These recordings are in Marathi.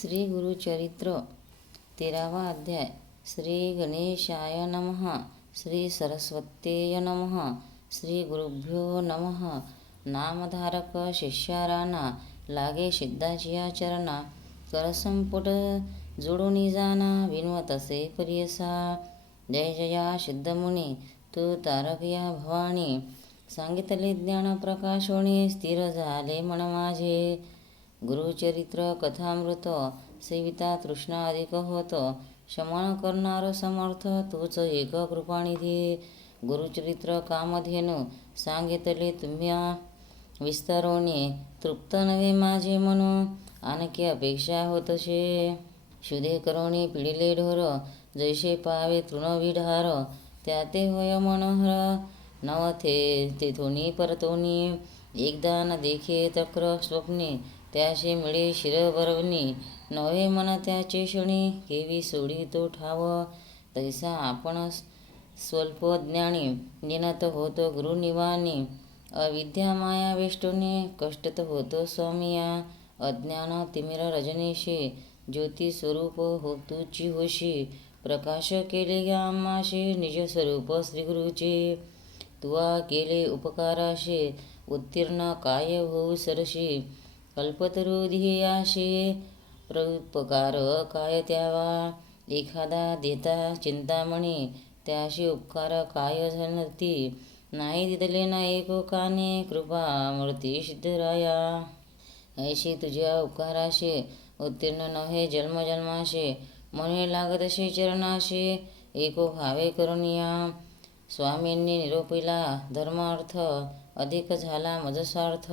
श्री गुरुचरित्र 13वा अध्याय. श्री गणेशाय नमः. श्री सरस्वत्येय नमः. श्री गुरुभ्यो नमः. नामधारक शिष्याराना लागे सिद्धाचिया चरणा. करसंपुट जोडूनी जाना विनवतसे परियसा. जय जया सिद्धमुनी तू तारकया भवानी. सांगितले ज्ञान प्रकाशोणे स्थिर झाले मन माझे. गुरुचरित्र कथामृत सेविता तृष्णा अधिक होत. शमन करणार समर्थ तूच एक कृपानिधी. गुरुचरित्र कामधेनु सांगितले तुम्हा विस्तारोने. तृप्त नव्हे माझे मन आणखी अपेक्षा होतशे. शुधे करोनी पिडिले ढोर जैसे पावे तृणविढार. त्याते होय मनोहर नवथे तेथोनी परतोनी. एकदा न देखे तक्र स्वप्ने त्याशी मिळे शिरभरवणी. नव्हे मन त्याचे क्षणी केवी सोडी तो ठाव. तैसा आपण स्वल्पज्ञानी निनत होतो गुरुनिवानी. अविद्या माया वेष्टुने कष्टत होतो स्वामिया. अज्ञान तिमिर रजनीशी ज्योती स्वरूप हो तुची होशी. प्रकाश केले या आम्हाशी निज स्वरूप श्रीगुरुचे. तुवा केले उपकाराशे उत्तीर्ण काय होऊ सरशी. कल्पतरू ध्येयाशे प्रउपकार काय द्यावा. एखादा देता चिंतामणी त्याशी उपकार काय झनती. नाही दिदले ना एकोकाने कृपा मूर्ती सिद्धराया. ऐशी तुझ्या उपकाराशे उत्तीर्ण नव्हे जन्मजन्माशे. म्हणे लागतशे चरणाशे एको भावे करुणिया. स्वामींनी निरोपिला धर्मार्थ अधिक झाला मज स्वार्थ.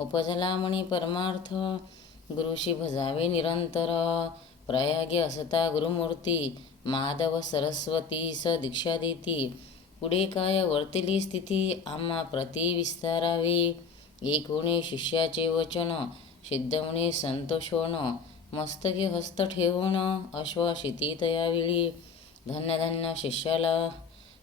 उपजला मणी परमार्थ गुरुशी भजावे निरंतर. प्रयागे असता गुरुमूर्ती माधव सरस्वती स दीक्षा देती. पुढे काय वर्तिली स्थिती आम्हा प्रति विस्तारावी. एकोणे शिष्याचे वचन सिद्धमुनी संतोषोन. मस्तकी हस्त ठेवून अश्वाशिती तयावेळी. धन्य धन्य शिष्याला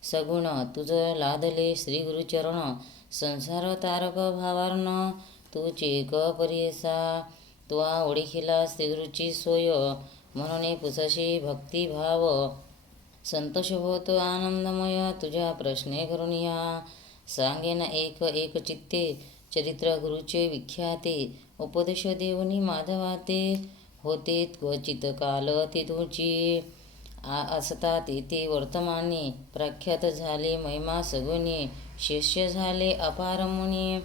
सगुण तुझ लादले श्री गुरुचरण. संसार तारक भावार्न तूच एक परियसा. तुवा ओळखीला श्रीगुरुची सोय म्हणून पुसशी भक्तिभाव. संतोष होतो आनंदमय तुझ्या प्रश्ने करुनिया. सांगेन एक एक चित्ते चरित्र गुरुचे विख्याते. उपदेश देवनी माधवाते होते क्वचित काल तिथुची. असता तेथे वर्तमानी प्रख्यात झाले महिमा सगुणी. शिष्य झाले अपार मुनी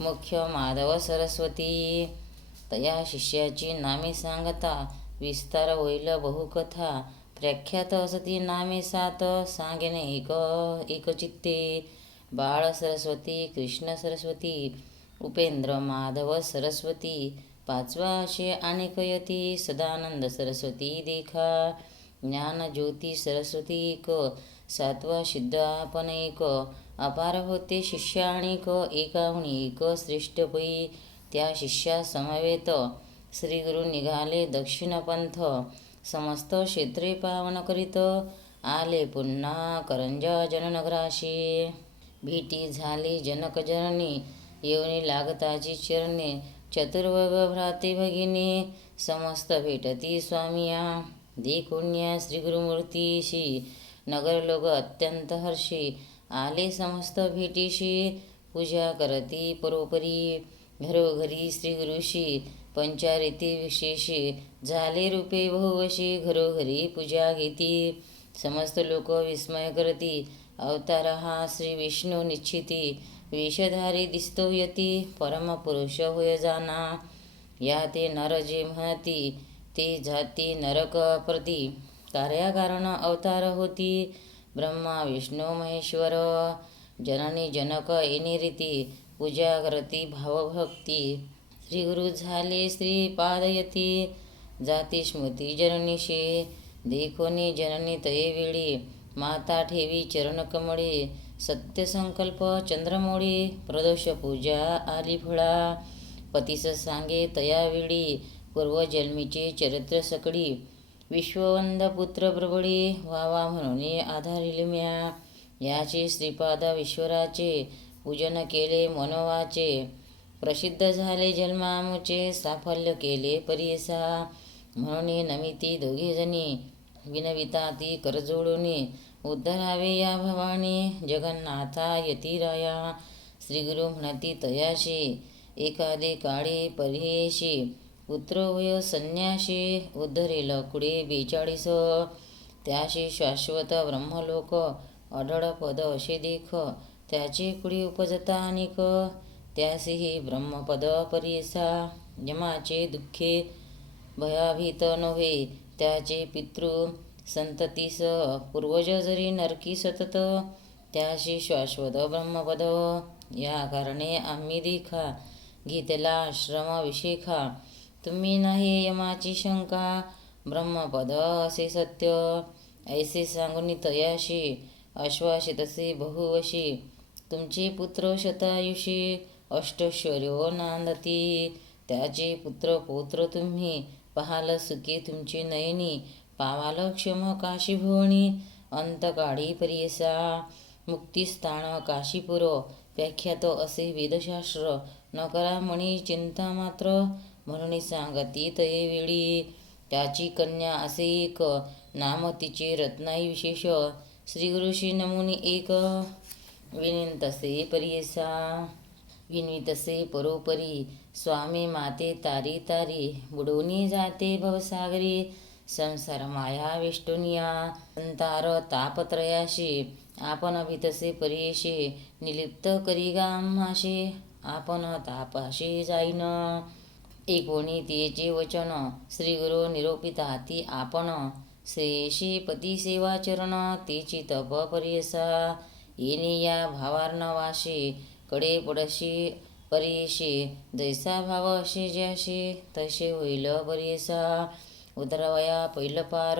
मुख्य माधव सरस्वती. तया शिष्याची नामे सांगता विस्तार होईल बहुकथा. प्रख्यात असती नामे सात सांगेन एक एक चित्ते. बाळ सरस्वती कृष्ण सरस्वती उपेंद्र माधव सरस्वती. पाचवा असे अनेक यती सदानंद सरस्वती देखा. ज्ञान ज्योती सरस्वती एक. सातवा सिद्ध आपण एक. अपार होते शिष्य अनेक एकाहुनी एक श्रेष्ठ पै. त्या शिष्या समवेत श्रीगुरु निघाले दक्षिण पंथ. समस्त क्षेत्रे पावन करीत आले पुन्हा करंजा जननगराशी. भेटी झाली जनक जननी येऊनी लागताची चरणे. चतुर्वर्ग भ्राते भगिनी समस्त भेटती स्वामिया. देखुन्या श्रीगुरुमूर्तीशी नगर लोक अत्यंत हर्षी. आले समस्त भेटीशी पूजा करती परोपरी. घरोघरी श्रीगुरुशी पंचारिती विशेषी. झाले रूपे बहुवशी घरोघरी पूजा घेती. समस्त लोक विस्मय करती अवतार हा श्री विष्णू निश्चिती. वेशधारी दिसतो यती परमपुरुष होय जाना. या ते नर जे म्हणती ते जाती नरक प्रती. कार्याकारण अवतार होती ब्रह्मा विष्णू महेश्वर. जननी जनक येणे रीती पूजा करती भावभक्ती. श्रीगुरु झाले श्रीपादयती जाती स्मृती जननीशी. देखोनी जननी तयेवेळी माता ठेवी चरणकमळे. सत्यसंकल्प चंद्रमोळी प्रदोष पूजा आली फळा. पतीस सांगे तयावेळी पूर्वजन्मीचे चरित्र सकळी. विश्ववंद पुत्र प्रबळी व्हावा म्हणून आधारिले म्या. याचे श्रीपाद ईश्वराचे पूजन केले मनोवाचे. प्रसिद्ध झाले जन्मामुचे साफल्य केले परियसा. म्हणून नमिती दोघेजणी विनविता ती करजोडूनी उद्धरावे या भवानी जगन्नाथा यतिराया. श्रीगुरु म्हणती तयाशी एखादे काळी परिहेशी पुत्र वय संन्याशी उद्धरेल कुडे 42. त्याशी शाश्वत ब्रह्मलोक अढळ पद असे देख त्याचे कुडी उपजता अनेक. त्यासीही ब्रह्मपद परिसा यमाचे दुःखे भयाभीत नव्हे. त्याचे पितृ संततीस पूर्वज जरी नरकी सतत. त्याशी शाश्वत ब्रह्मपद या कारणे आम्ही देखा घेतला आश्रम विशेखा. तुम्ही नाही यमाची शंका ब्रह्मपद असे सत्य. ऐसे सांगून तयाशी आश्वासितसे बहुवशी. तुमचे पुत्र शतायुषी अष्टश्वर्यो नांदती. त्याचे पुत्र पौत्र तुम्ही पाहाल सुखे तुमची नयनी. पावाल क्षम काशीभुवनी अंतकाळी परियसा. मुक्तिस्थान काशीपुर व्याख्यात असे वेदशास्त्र. न करा म्हणी चिंता मात्र म्हणून सांगती तये वेळी. त्याची कन्या असे एक नाम तिचे रत्नाई विशेष. श्रीगुरुशी नमुनी एक विनितसे परियसा. विनितसे परोपरी स्वामी माते तारी तारी. बुडवूनी जाते भवसागरी संसार माया वेष्टुनिया. संतार तापत्रयाशी आपण भीतसे परियेशी. निलिप्त करी गा आम्हाशी आपण तापाशी जाईन. एकोणी तिचे वचन श्रीगुरु निरोपिता ती आपण. श्रेयशी पती सेवा चरण तेची तप परियसा. येणे या भावार्णवाशी कडे पडशी परियेशी. जैसा भाव असे ज्याशी तसे होईल परियसा. उतरवया पैलपार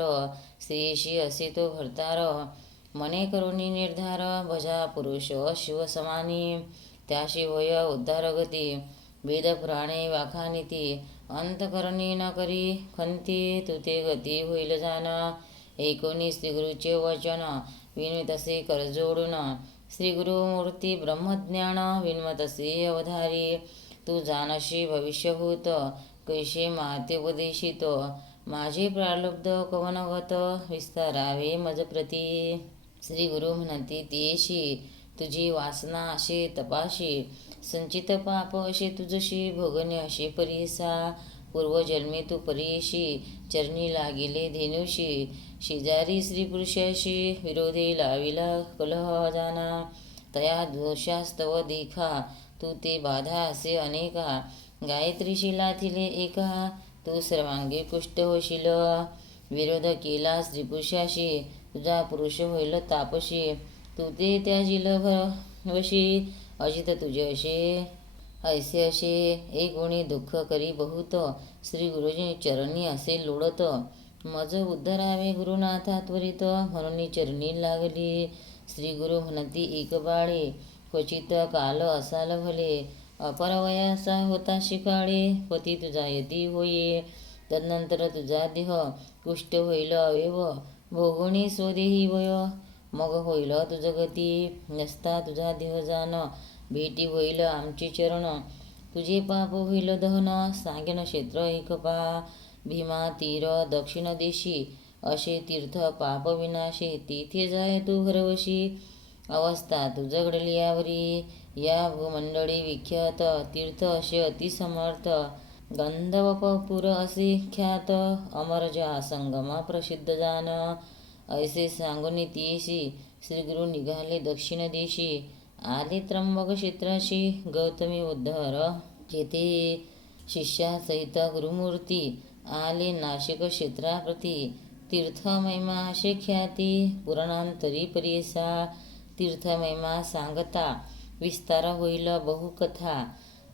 श्रेयशी असे तो भरतार. मने करुणी निर्धार भजा पुरुष शिवसमानी. त्याशी होय उद्धारगती वेद पुराणे वाखानिती. अंतकरणी न करी खंती तुते गती होईल जाण. एकोणी श्रीगुरुचे वचन विनवितसे करजोडून. श्रीगुरुमूर्ती ब्रह्मज्ञान विन्वतसे अवधारी. तू जानशी भविष्यभूत कैसे माते उपदेशित. माझे प्रारब्ध कवनगत विस्तारावे मज प्रती. श्रीगुरु म्हणती तेशी तुझी वासना असे तपाशी. संचित पाप असे तुझशी भोगणे असे परियसा. पूर्वजन्मी तू परियेशी चरणी लागिले धेनुशी. शेजारी स्त्रीपुरुषाशी विरोधी लाविला कलह जाना. तया दोषास्तव देखा तू ते बाधा असे अनेका. गायत्री लाथिले एका तू सर्वांगी पुष्ट होशील. विरोध केला स्त्रीपुरुषाशी तुझा पुरुष होईल तापशी. तू ते त्याजील वशी अजित तुझे असे. ऐसे असे एक गुणी दुःख करी बहुत. श्री गुरुजी चरणी असे लोडत. मज उद्धरावे गुरुनाथा त्वरित म्हणून चरणी लागली. श्री गुरु म्हणती एक बाळे क्वचित काल असाल भले. अपरवयासा होता शिकाळे पती तुझा यती होये. तदनंतर तुझा देह कुष्ठ होईल अवयव भोगुणी स्वदेही वय. मग होईल तुझ गती नसता तुझा देह जाण. भेटी होईल आमचे चरण तुझे पाप होईल दहन. सांगेन क्षेत्र एक पा भीमा तीर दक्षिण देशी. असे तीर्थ पाप विनाशी तेथे जाय तू घरवशी. अवस्था तुझ घडली यावरी या भूमंडळी विख्यात. तीर्थ असे अतिसमर्थ गंधर्वपुर असे ख्यात. अमरजा संगमा प्रसिद्ध जान. ऐसे सांगून तीशी श्रीगुरु निघाले दक्षिण देशी. आले त्र्यंबक क्षेत्राशी गौतमी उद्धर जेथे शिष्यासहित गुरुमूर्ती. आले नाशिक क्षेत्राप्रती तीर्थमहिमा असे ख्याती. पुराणांतरी परियसा तीर्थमहिमा सांगता विस्तार होईल बहुकथा.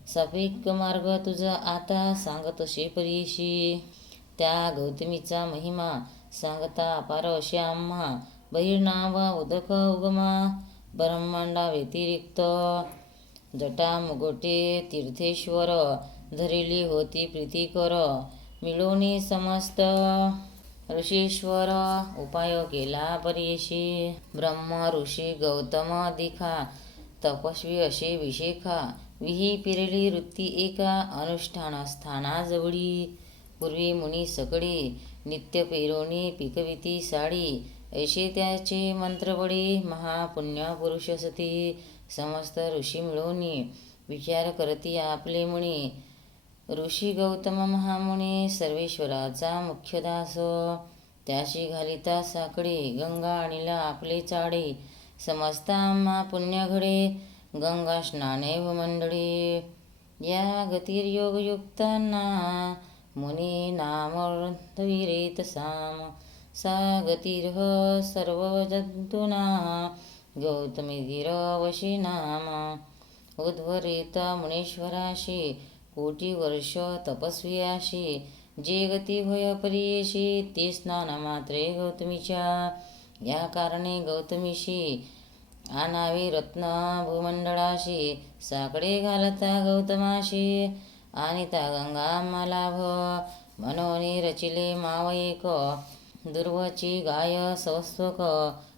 सापेक मार्ग तुझा आता सांगतसे परियेशी. त्या गौतमीचा महिमा सांगता अपार असे आम्हा. बहिर्नाव उदक उगमा ब्रह्मांडा व्यतिरिक्त. जटा मुगटे तीर्थेश्वर धरिली होती प्रीतिकर. मिळूनी समस्त ऋषीश्वर उपाय केला परियेशी. ब्रह्म ऋषी गौतम दिखा तपस्वी असे विशेखा. विही पिरली वृत्ती एका अनुष्ठान स्थानाजवळी. पूर्वी मुनी सकळी नित्य पेरोनी पिकविती साडी. ऐसे त्याचे मंत्रबळी महापुण्य पुरुष सती. समस्त ऋषी मिळवणी विचार करती आपले मुनी. ऋषी गौतम महामुनी सर्वेश्वराचा मुख्य दास. त्याशी घालिता साकडे गंगा आणिला आपले चाडे. समस्त आम्हा पुण्य घडे गंगा स्नाने व मंडळी. या गतिर्योगयुक्तांना मुनी नामर्धविरेत साम. सा गतिर्ह सर्व जंतूना गौतमीधीर वशी नाम. उद्वरेता मुनीश्वराशी कोटी वर्ष तपस्वियाशी. जे गती होय परीयशी ते स्नान मात्रे गौतमीच्या. या कारणे गौतमीशी आनावे रत्न भूमंडळाशी. साकडे घालता गौतमाशी आणिता गंगा मालाभ. मनोनी रचिले माव एक दुर्वची गाय सवस्वक.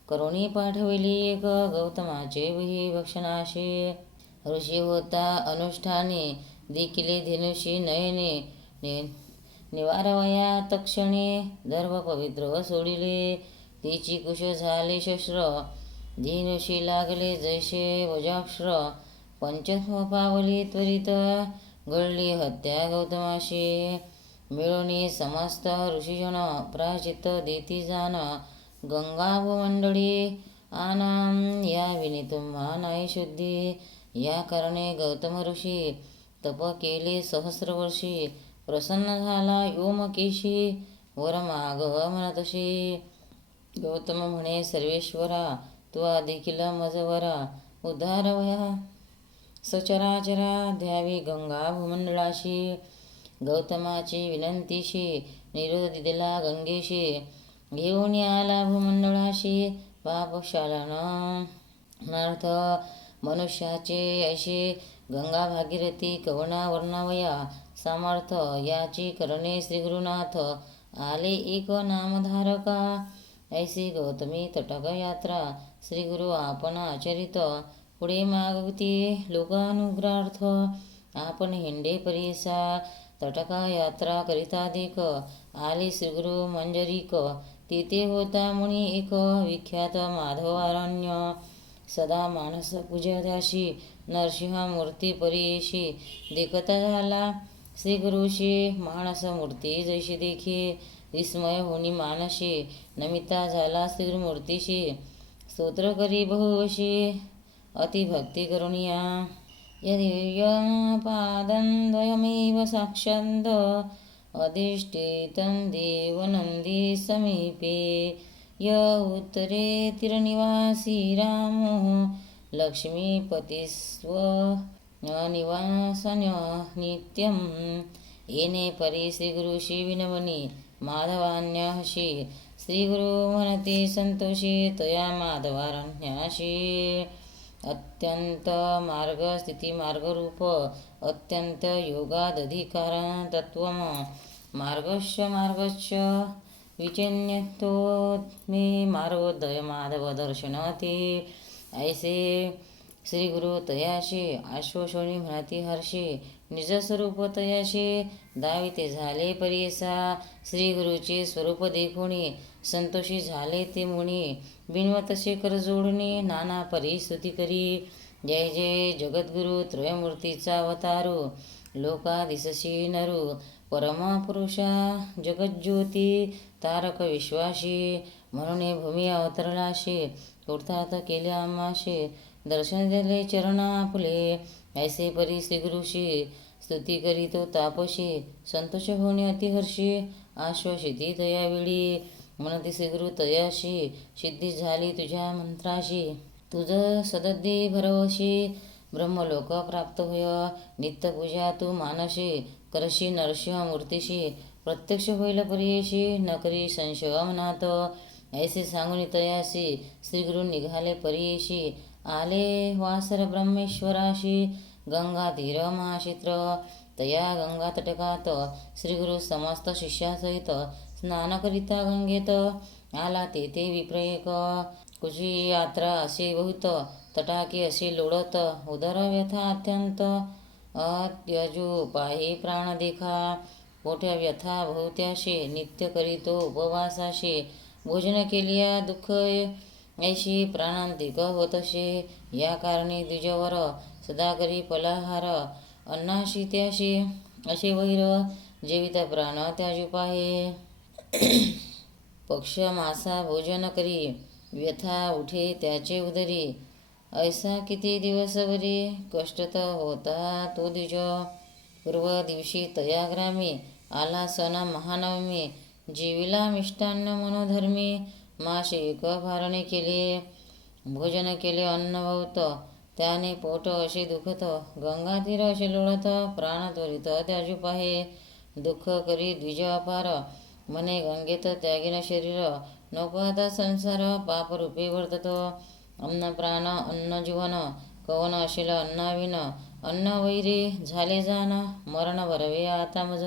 करुणी पाठविली एक गौतमाचे विही भक्षणाशी. ऋषी होता अनुष्ठानी दिकिले धेनुषी नयने. निवारवया तक्षणे दर्भ पवित्र सोडिले. तिची कुश झाले शस्त्र धेनुषी लागले जैसे वजाक्ष. पंचत्व पावली त्वरित घडली हत्या गौतमाशी. मिळवणी समस्त ऋषीजन प्राचित देती जाण. गंगा भूमंडळी आनम या विनी तुम्हा नाही शुद्धी. या कारणे गौतम ऋषी तप केले सहस्र वर्षी. प्रसन्न झाला योमकेशी वर माग म्हणतशी. गौतम म्हणे सर्वेश्वरा तुवा देखील मजवरा. उद्धारवया सचराचरा द्यावी गंगा भूमंडळाशी. गौतमाची विनंतीशी निरोध दिला गंगेशी. घेऊन आला भूमंडळाशी पापशालन नार्थ. मनुष्याचे ऐशी गंगा भागीरथी कवना वर्णवया सामर्थ. याची करणे श्रीगुरुनाथ आले एक नामधारका. ऐसी गौतमी तटक यात्रा श्रीगुरु आपण आचरित. पुढे मागवती लोकानुग्रहार्थ आपण हिंडे परीसा. तटका यात्रा करिता देख आले श्रीगुरु मंजरीक. तेथे होता मुनी एक विख्यात माधवारण्य. सदा मानस पूज्याशी नरसिंह मूर्ती परीशी. देखता झाला श्रीगुरुशी मानस मूर्ती जैशी देखी. विस्मय होनी मानशी नमिता झाला श्रीगुरुमूर्तीशी. स्तोत्र करी बहुवशी अतिभक्ती करुणिया. यदियं पादद्वयमेव साक्षात् अधिष्ठितं देवनन्दी समीपे. य उत्तरे तिरनिवासी रामो लक्ष्मीपतिस्व निवासन नित्यं. येणे परी श्रीगुरुशी विनवनी माधवान्याशी. श्रीगुरु म्हणते संतोषी तया माधवारण्याशी. अत्यंत मार्ग स्थिती मार्गरूप अत्यंत योगादधिकार तत्वम. मार्गश्च विचिन्यतो मे मार्गोदय माधव दर्शन ते. ऐसे श्रीगुरु तयाशी आश्वशोणी म्हणती हर्षी. निजस्वरूप तयाशी दाविते झाले परीसा. श्रीगुरुचे स्वरूप देखुनी संतोषी झाले ते मुनी. बिनवतसे कर जोडणी नाना परी स्तुती करी. जय जय जगद्गुरु त्रयमूर्तीचा अवतारू. लोकादिसशी नरू परमपुरुषा जगज्योती तारक विश्वाशी. म्हणून भूमी अवतरलाशी पुरतात केले आम्हाशी. दर्शन दिले चरण आपले ऐसे परी श्रीगुरुशी. स्तुती करीतो तापशी संतोष होणे अतिहर्षी. आश्वसिती तयावेळी म्हणती श्रीगुरु तयाशी. सिद्धी झाली तुझ्या मंत्राशी. तुझ सदद्दी भरवशी ब्रह्मलोक प्राप्त होय. नित्यपूजा तू मानशी करशी नरसिंह मूर्तीशी. प्रत्यक्ष होईल परीयशी न करी संशय मनात. ऐसे सांगून तयासी श्रीगुरु निघाले परीयशी. आले वासर ब्रह्मेश्वराशी. गंगा तीर महाक्षेत्र तया गंगा तटकात. श्रीगुरु समस्त शिष्यासहित स्नान करिता गंगेत. आला तेथे विप्रयेक कुची यात्रा असे बहुत. तटाके असे लोळत उदर व्यथा अत्यंत. अत्यजू पाही प्राण देखा पोट्या व्यथा भोवत्याशे नित्य करीतो उपवासाशे भोजन केलिया दुःख ऐशी प्राणांतिक होतशे या कारणी द्विजवर सदा करी फलाहार अन्नाशी त्याशी असे वैर जेवित प्राण त्याजुपाहे पक्ष मासा भोजन करी व्यथा उठे त्याचे उदरी ऐसा किती दिवस बरी कष्टत होता तो द्विज पूर्व दिवशी तया ग्रामी आला सण महानवमी जीविला मिष्टान्न मनोधर्मी माशे एक भारणे केले भोजन केले अन्न भवत त्याने पोट असे दुखत गंगातीर असे लोळत प्राण त्वरित त्याजुपाहे दुःख करी द्विज अपार मने गंगेत त्यागिन शरीर नको आता संसार पापरूपी वर्तत अन्न प्राण अन्न जीवन कवन असेल अन्नाविन अन्न वैरी झाले जाण मरण भरवे आता मज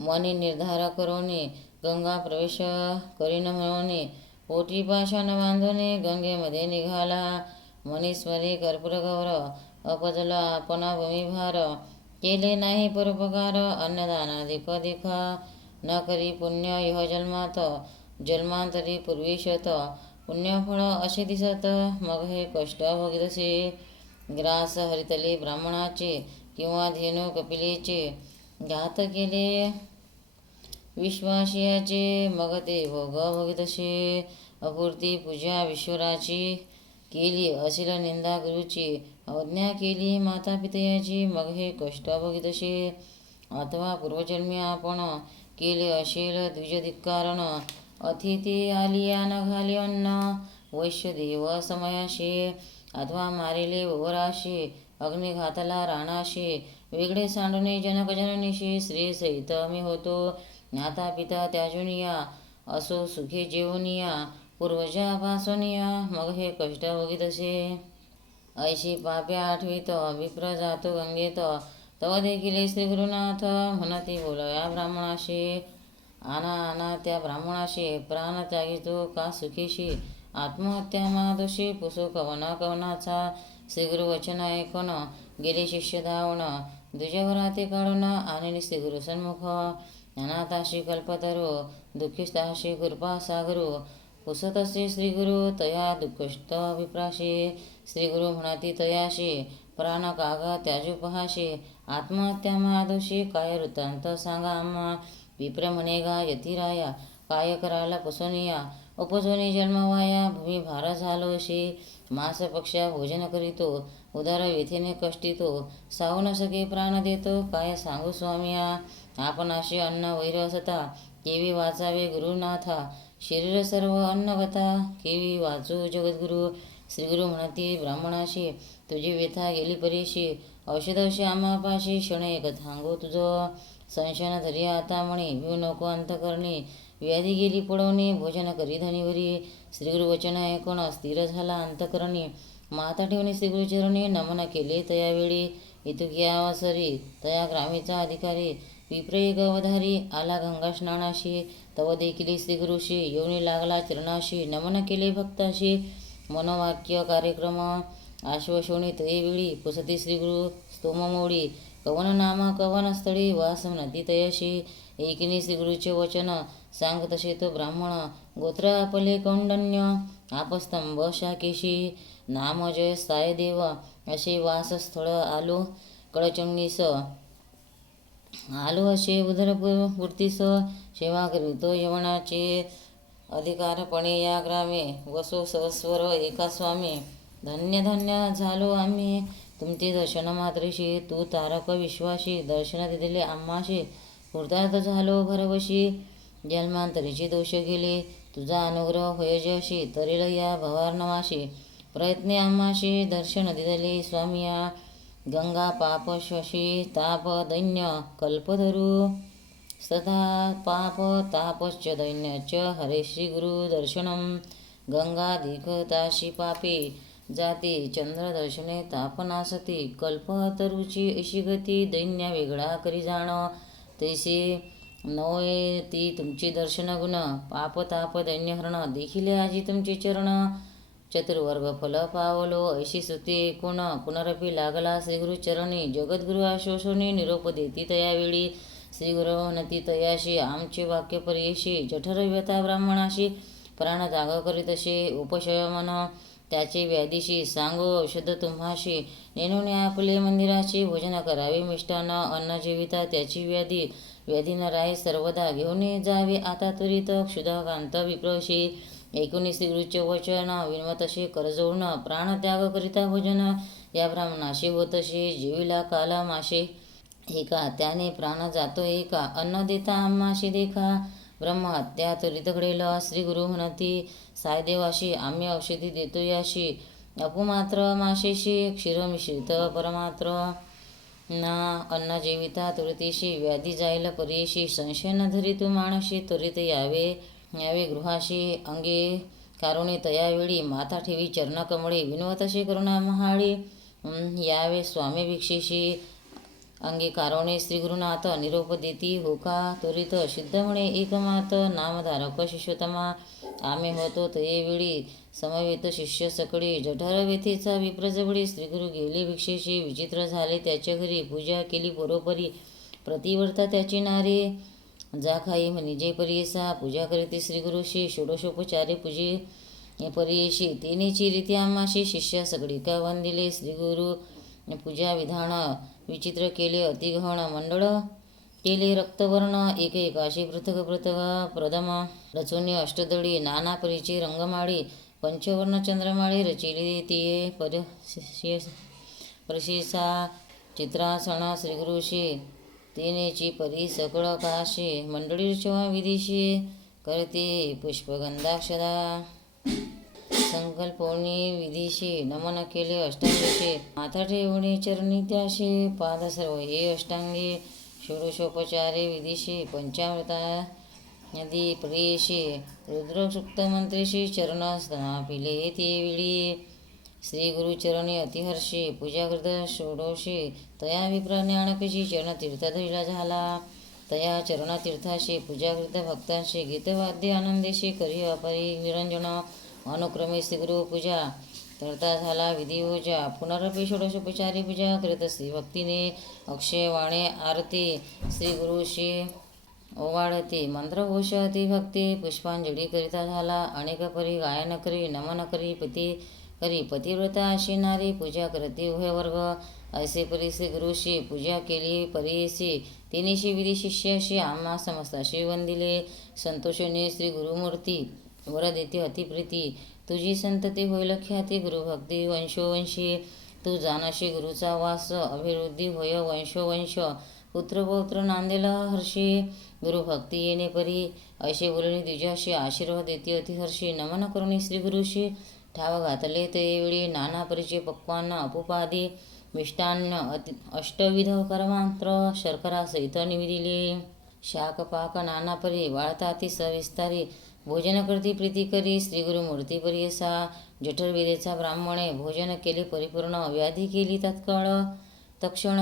मनी निर्धार करोनी गंगा प्रवेश करीन म्हणून पोटी पाषाण बांधणे गंगेमध्ये निघाला मनीस्मरी कर्पूर गौर अपजला आपण भूमिभार केले नाही परोपकार अन्नदानाधिक देखा न करी पुण्य इह जन्मात जन्मांतरी पूर्वीशत पुण्यफळ असे दिसत मग हे कष्ट भोगितसे ग्रास हरितले ब्राह्मणाचे किंवा धेनू कपिलेचे घात केले विश्वासियाचे मग ते भोग भोगितसे अपूर्ती पूजा विश्वराची केली असील निंदा गुरुची अवज्ञा केली माता पितयाची मग हे कष्ट भोगितसे अथवा पूर्वजन्मी आपण केले असेल द्विजधिक्कारण अतिथी आलिया न घाली अन्न वैश्यदेव समयाशी अथवा मारिले ओराशी अग्निघातला राणाशी वेगळे सांडणे जनकजननीशी स्त्री सहित मी होतो ज्ञाता पिता त्याजुनिया असो सुखी जेवनिया पूर्वजा पासोनिया मग हे कष्ट भोगितसे ऐशी पापे आठवीत विप्र जातो गंगेत तव देखील श्री गुरुनाथ म्हणती बोलया ब्राह्मणाशी आना आना त्या ब्राह्मणाशी प्राण त्यागितो का सुखीशी आत्महत्या महादोषी पुसो कवन कवनाचा श्रीगुरु वचन ऐकून गेले शिष्य धावण द्विजवराते काढून आणली श्रीगुरु सन्मुख अनाथाशी कल्पतरू दुःखिस्ताशी कृपा सागरू पुसतसे श्रीगुरु तया दुःखस्त विप्राशी श्रीगुरु म्हणती तयाशी प्राण कागा त्याजुपहाशी आत्महत्या महादोषी काय वृत्तांत सांगा आम्हा विप्र म्हणेगा यतिराया काय करायला पुसोनिया उपजोनी जन्मवाया भूमी भार झालो अशी मास पक्षा भोजन करीतो उदार व्यथेने कष्टितो सावू न सके प्राण देतो काय सांगू स्वामिया आपण असे अन्न वैर असता केवी वाचावे गुरुनाथा शरीर सर्व अन्नगता केवी वाचू जगद्गुरु श्रीगुरु म्हणती ब्राह्मणाशी तुझी व्यथा गेली परीशी औषधवशी आम्हापाशी क्षण एक थांगो तुझं संशयन धरी आता म्हणे भिऊ नको अंतकरणी व्याधी गेली पडवणे भोजन करी धनीवरी श्रीगुरु वचन ऐकून स्थिर झाला अंतकरणी माता ठेवणे श्रीगुरुचरणी नमन केले तयावेळी इतुकी आवासरी तया ग्रामीचा अधिकारी विप्रेय अवधारी आला गंगा स्नानाशी तव देखील श्रीगुरुशी येऊनी लागला चरणाशी नमन केले भक्ताशी मनोवाक्य कार्यक्रम आश्वशोणी तयेवेळी पुसती श्रीगुरु स्तोममोडी कवन नामा कवन स्थळी वास नदी तयशी एकिनी श्रीगुरुचे वचन सांग तसे तो ब्राह्मण गोत्र आपले कौंडन्य आपस्तंभ शाकेशी नाम जय साय देव असे वासस्थळ आलो कळचंगीस आलो असे उदरपूर्तीस सेवा करीतो यवनाचे अधिकारपणे या ग्रामे वसो सहस्वर एका स्वामी धन्य धन्य झालो आम्ही तुमचे दर्शन मात्रेशी तू तारक विश्वाशी दर्शन दिले आम्हाशी कृतार्थ झालो भरवशी जन्मांतरीचे दोष गेले तुझा अनुग्रह होयजशी तरील या भवार्णवाशी प्रयत्ने आम्हाशी दर्शन दिले स्वामिया गंगा पाप शशी ताप दैन्य कल्पधरू सदा पाप तापश्च दैन्यच हरे श्री गुरु दर्शनम गंगा दिखताशी पापे जाती चंद्रदर्शने तापनासती कल्पतरुची अशी गती दैन्य वेगळा करी जाण तैसे नोय ती तुमची दर्शन गुण पाप ताप दैन्यहरण देखिले आजी तुमचे चरण चतुर्वर्ग फल पावलो ऐशी सुती एकूण पुनरपी लागला श्रीगुरु चरणी जगद्गुरु आशोषणी निरोप देती तयावेळी श्री गुरु म्हणती तयाशी आमचे वाक्य परियशी जठर व्यथा ब्राह्मणाशी प्राण जाग करीतसे उपशमन त्याचे व्याधीशी सांगो औषध तुम्हाशी नेणून आपले मंदिराची भोजन करावे मिष्टान अन्न जेविता त्याची व्याधी न राही सर्वदा घेऊन जावे आता त्वरित क्षुधाकांत विप्रशी ऐकून श्रीगुरूचे वचन विनवतसे करजोडून प्राणत्याग करिता भोजन या ब्राह्मणाशी होतसे जेविला काला माशे एका त्याने प्राण जातो एका अन्न देता आम्हाशी देखा ब्रह्महत्या त्वरित घडेल श्री गुरु म्हणती सायदेवाशी आम्ही औषधी देतो याशी अपुमात्र माशेशी क्षीरमिश्रित परमात्र ना अन्न जेविता त्वरितीशी व्याधी जाईल परीशी संशय न धरी तू माणशी त्वरित यावे गृहाशी अंगे कारुणे तयावेळी माथा ठेवी चरणकमळे विनवतशी करुणा महाळी यावे स्वामी भिक्षेशी अंगी कारोणे श्रीगुरुनाथ निरोप देती होका त्वरित सिद्ध म्हणे एकमात नामधारक शिष्योत्तमा आम्ही होतो तयेवेळी समवेत शिष्य सकळी जठर व्यथेचा विप्रजवळी श्रीगुरु गेले भिक्षेशी विचित्र झाले त्याच्या घरी पूजा केली बरोबरी प्रतिवर्ता त्याची नारे जा खाई निजे परियसा पूजा करीती श्रीगुरुशी षोडशोपचारे पूजे परियशी तिनेची रीती आम्हाशी शिष्या सगळी का वंदिले श्रीगुरु पूजा विधान विचित्र केले अतिगहन मंडळ केले रक्तवर्ण एकेकाशी पृथक पृथक प्रथम रचोनी अष्टदळी नाना परीची रंगमाळी पंचवर्ण चंद्रमाळी रचिली तिये प्रशिसा चित्रासना श्रीगुरुशी तिनेची परी सकळ काशी मंडळीच्या विधीशी करते पुष्पगंधाक्षदा संकल्पवणी विधीशी नमन केले अष्टांगीशी माथा ठेवणी चरणी त्याशी पाद सर्व हे अष्टांगी षोडशोपचारे विधीशी पंचामृता नदी प्रियशी रुद्रसुक्त मंत्रीशी चरण पिले ते वेळी श्री गुरुचरणी अतिहर्षी पूजाकृत षोडशी तया विप्र ज्ञानकशी चरणतीर्थ धैला झाला तया चरणतीर्थाशी पूजाकृत भक्तांशी गीतवाद्य आनंदेशी करी अपरी निरंजन अनुक्रमे श्रीगुरु पूजा करता झाला विधी ओजा पुनरपी षोडशोपचारी पूजा करीत श्री भक्तीने अक्षय वाणे आरती श्री गुरुशी ओवाळती मंत्रघोष अति भक्ती पुष्पांजली करिता झाला अनेक परी गायन करी नमन करी पतिव्रता अशी नारी पूजा करती उभय वर्ग ऐसे परी श्री गुरुशी पूजा केली परीयसी तिनेशी विधी शिष्याशी आम्हा समस्ताशी वंदिले संतोषने श्री गुरुमूर्ती वर देते अतिप्रीती तुझी संतती होईल ख्याती गुरुभक्ती वंशोवंशी तू जानशी गुरुचा वास अभिवृद्धी होय वंशोवंश पुत्रपौत्र नांदेल हर्षी गुरुभक्ती येणे परी ऐसे बोलणी तुझ्याशी आशीर्वाद देते अतिहर्षी नमन करुणी श्री गुरुशी ठाव घातले ते नाना परीचे पक्वान्न अपुपादी मिष्टान्न अष्टविध कर्मांत्र शर्करा सहित निविदिले शाक पाक नाना परी वाळताती सविस्तारी भोजन करती प्रीती करी श्री गुरुमूर्ती परियसा जठरवेदेचा ब्राह्मणे भोजन केले परिपूर्ण व्याधी केली तत्क्षण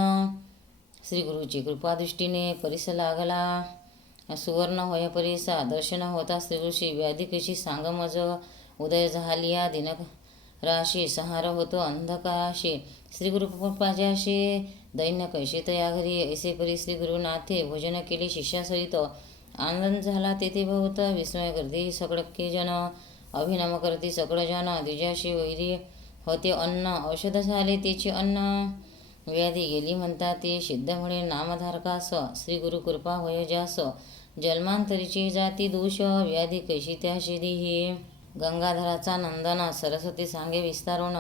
श्री गुरुची कृपादृष्टीने परिस लागला सुवर्ण होय परियसा दर्शन होता श्रीगुरुशी व्याधी कशी सांग मज उदय झालिया दिनराशी संहार होतो अंधकाराशी श्री गुरुकृपाजाशी दैन्य कैशी तया घरी ऐसे परी श्री गुरुनाथे भोजन केले शिष्यासहित आनंद झाला तेथे बहुत विस्मय करती सगळके जन अभिनम करती सगळ जन द्विजाशी वैरी होते अन्न औषध झाले त्याचे अन्न व्याधी गेली म्हणता ते सिद्ध म्हणे नामधारकास श्री गुरु कृपा होय जास जन्मांतरीची जाती दोष व्याधी कैशी त्याशी देही गंगाधराचा नंदन सरस्वती सांगे विस्तारून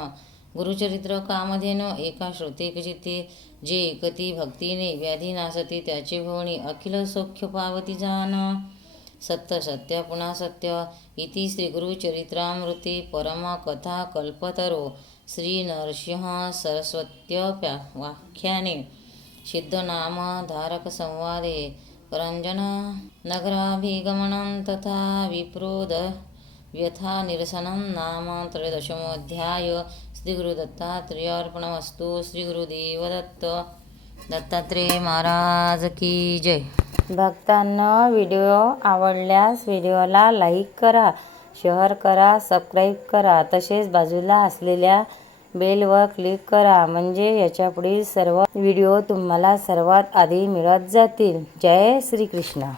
गुरुचरित्र कामधेनो एका श्रोते चित्ते जे एकती भक्तीने व्याधी नासती त्याचे भवनी अखिल सौख्य पावती जान सत्य सत्य पुन्हा सत्य इति श्री गुरुचरित्रामृते परम कथा कल्पतरो श्री नरसिंह सरस्वत्य व्याख्याने सिद्धनाम धारक संवादे परंजन नगराभिगमनं तथा विप्रोद व्यथा निरसनं नाम त्रयोदशोऽध्याय श्री गुरु दत्तात्रेय अर्पणमस्तु श्री गुरुदेव दत्तात्रेय महाराज की जय. भक्तांना व्हिडिओ आवडल्यास व्हिडिओला लाईक करा, शेअर करा, सबस्क्राईब करा. तसेच बाजूला असलेल्या बेलवर क्लिक करा म्हणजे याच्यापुढील सर्व व्हिडिओ तुम्हाला सर्वात आधी मिळत जातील. जय श्री कृष्ण.